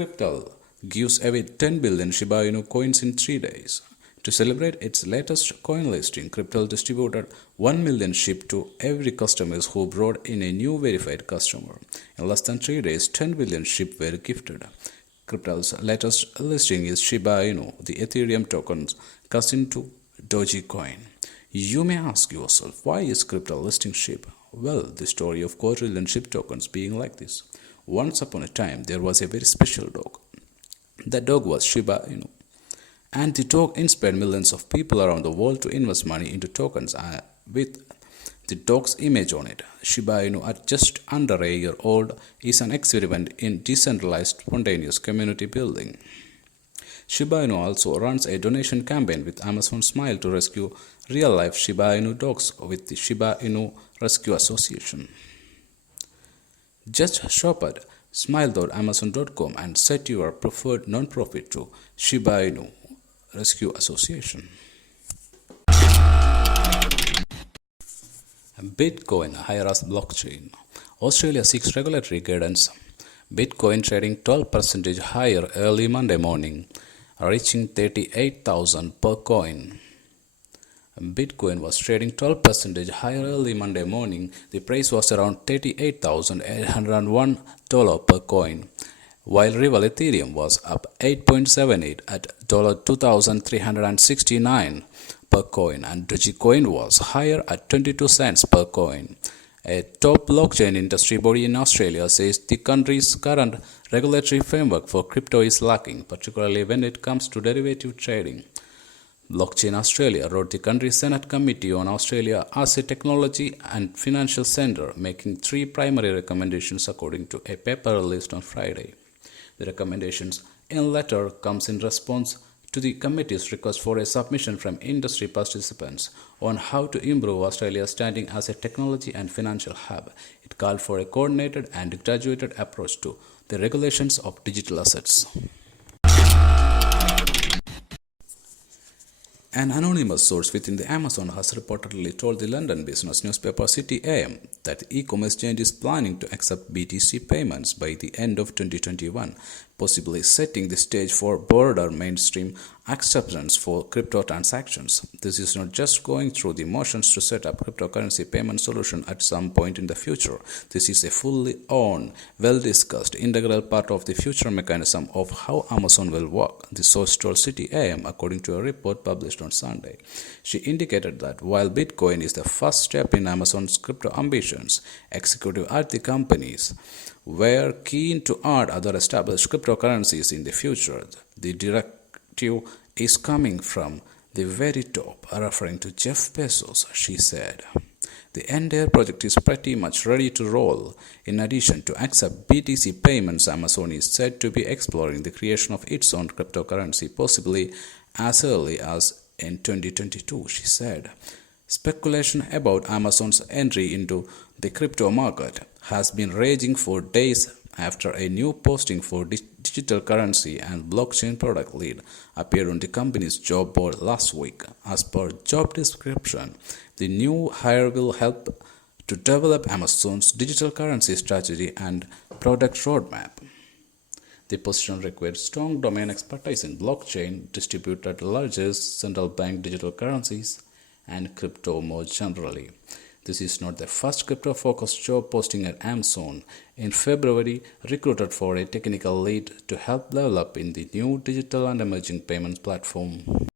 Crypto gives away 10 billion Shiba Inu coins in 3 days. To celebrate its latest coin listing, Crypto distributed 1 million SHIB to every customer who brought in a new verified customer. In less than 3 days, 10 billion SHIB were gifted. Crypto's latest listing is Shiba Inu, the Ethereum token's cousin to Dogecoin. You may ask yourself, why is Crypto listing SHIB? Well, the story of quadrillion SHIB tokens being like this. Once upon a time, there was a very special dog. That dog was Shiba Inu. And the dog inspired millions of people around the world to invest money into tokens with the dog's image on it. Shiba Inu, at just under a year old, is an experiment in decentralized spontaneous community building. Shiba Inu also runs a donation campaign with Amazon Smile to rescue real-life Shiba Inu dogs with the Shiba Inu Rescue Association. Just shop at smile.amazon.com and set your preferred non-profit to Shiba Inu Rescue Association. Bitcoin higher-as blockchain. Australia seeks regulatory guidance. Bitcoin trading 12% higher early Monday morning, reaching 38,000 per coin. Bitcoin was trading 12% higher early Monday morning. The price was around $38,801 per coin, while rival Ethereum was up 8.78 at $2,369 per coin, and Dogecoin was higher at 22 cents per coin. A top blockchain industry body in Australia says the country's current regulatory framework for crypto is lacking, particularly when it comes to derivative trading. Blockchain Australia wrote the country's Senate Committee on Australia as a technology and financial center, making 3 primary recommendations according to a paper released on Friday. The recommendations in letter comes in response to the committee's request for a submission from industry participants on how to improve Australia's standing as a technology and financial hub. It called for a coordinated and graduated approach to the regulations of digital assets. An anonymous source within the Amazon has reportedly told the London business newspaper City AM that the e-commerce giant is planning to accept BTC payments by the end of 2021, possibly setting the stage for broader mainstream acceptance for crypto transactions. This is not just going through the motions to set up cryptocurrency payment solution at some point in the future. This is a fully owned, well-discussed, integral part of the future mechanism of how Amazon will work, the source told City AM according to a report published on Sunday. She indicated that while Bitcoin is the first step in Amazon's crypto ambitions, executives at the companies were keen to add other established cryptocurrencies in the future. The directive is coming from the very top, referring to Jeff Bezos, she said. The entire project is pretty much ready to roll. In addition to accept BTC payments, Amazon is said to be exploring the creation of its own cryptocurrency, possibly as early as in 2022, she said. Speculation about Amazon's entry into the crypto market has been raging for days after a new posting for digital currency and blockchain product lead appeared on the company's job board last week. As per job description, the new hire will help to develop Amazon's digital currency strategy and product roadmap. The position required strong domain expertise in blockchain, distributed ledgers, central bank digital currencies, and crypto more generally. This is not the first crypto-focused job posting at Amazon. In February, recruited for a technical lead to help develop in the new digital and emerging payments platform.